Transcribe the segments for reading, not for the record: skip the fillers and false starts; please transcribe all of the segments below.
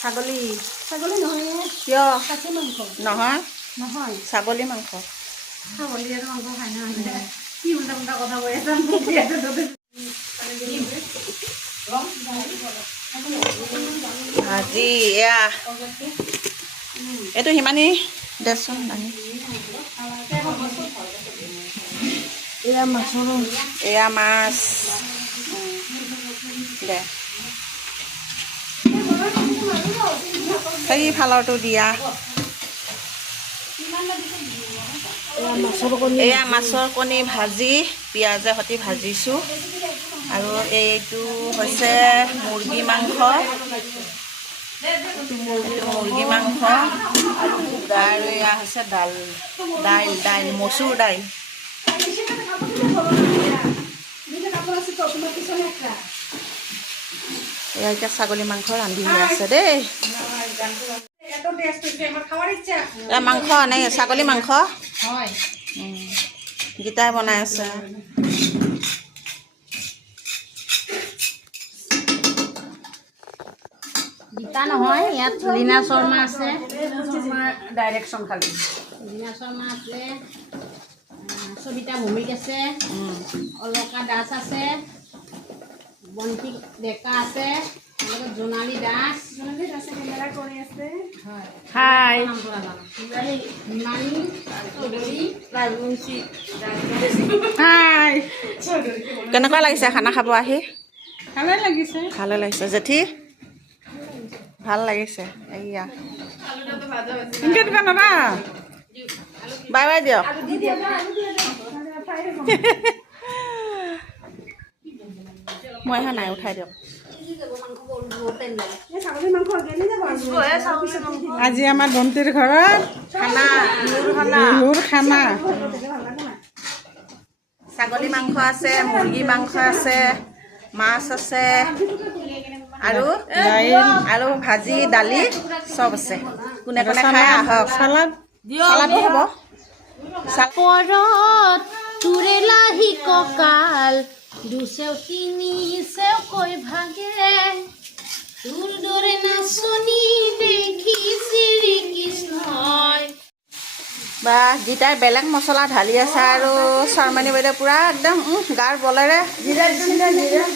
ছাগলী ছাগলী নহয় কিয় খাচী মাংস নহয় নহয় ছাগলী মাংস ছাগলী আৰু মাংস খাই নহয় কি উল্টা উল্টা কথা কৈ ভাজি এয়া এইটো সিমানেই দেচোন দাঙি এয়া মাছৰ এয়া মাছ দে সেইফালৰটো দিয়া এয়া মাছৰ কণী ভাজি পিঁয়াজে সৈতে ভাজিছোঁ আৰু এইটো হৈছে মুৰ্গী মাংস মুৰ্গী মাংস আৰু এয়া হৈছে দাইল মচুৰ দাইল এয়া এতিয়া ছাগলী মাংস ৰান্ধি আছে দেই এয়া মাংস নাই ছাগলী মাংস গীতাই বনাই আছে গীতা নহয় ইয়াত লীনা শৰ্মা আছে ডাইৰেকশ্যন খালি লীনা শৰ্মা আছে সবিতা ভৌমিক আছে অলকা দাস আছে বন্তি ডেকা আছে জোনালী দাস কেমেৰা কৰি আছে হাই হিমানী চৌধুৰী হাই কেনেকুৱা লাগিছে খানা খাব আহি ভালে লাগিছে জেঠি ভাল লাগিছে এয়া বাই বাই দিয়ক মই অহা নাই উঠাই দিয়ক আজি আমাৰ ভণ্টিৰ ঘৰত খানা বিহুৰ খানা ছাগলী মাংস আছে মুৰ্গী মাংস আছে মাছ আছে আৰু ভাজি দালি চব আছে কোনে কোনে খাই আহক চালাড হ'ব পৰত তোৰে লাহি কঁকাল দুচেও তিনি চেও কৈ ভাগে তোৰ দৰে নাচনি দেখি শ্ৰীকৃষ্ণই বা গীতাই বেলেগ মছলা ঢালি আছে আৰু শৰ্মানী বাইদেউ পূৰা একদম গাৰ বলেৰে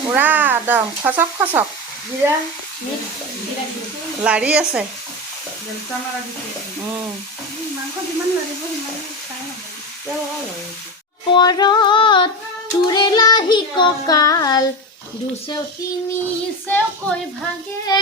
পূৰা একদম খচক লাৰি আছে পৰত তোৰে লাহি কঁকাল দুচেও তিনি চেও কৈ ভাগে